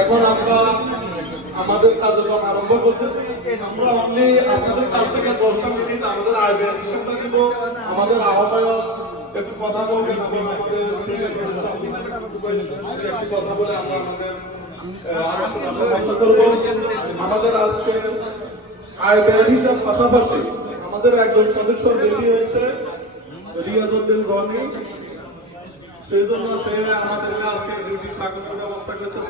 এখন আমরা আমাদের কার্যক্রম আরম্ভ করতেছি। আমরা অনলি আপনাদের কাছ থেকে 10টা মিনিট আমাদের আয়োজন হিসেবটা দিব। আমাদের আহ্বায়ক একটু কথা বলবেন, আমাদের একটু কথা বলে আমরা আমাদের আলোচনা সমাপ্ত করব। আমাদের আজকে আয়োজন হিসাব পাশাপাশি আমাদের একজন সদস্য রেডি হয়েছে, রিয়াজউদ্দিন রনি। সেই জন্য সে আমাদেরকে আজকে ডিউটি সার্কুলার ব্যবস্থা করেছে।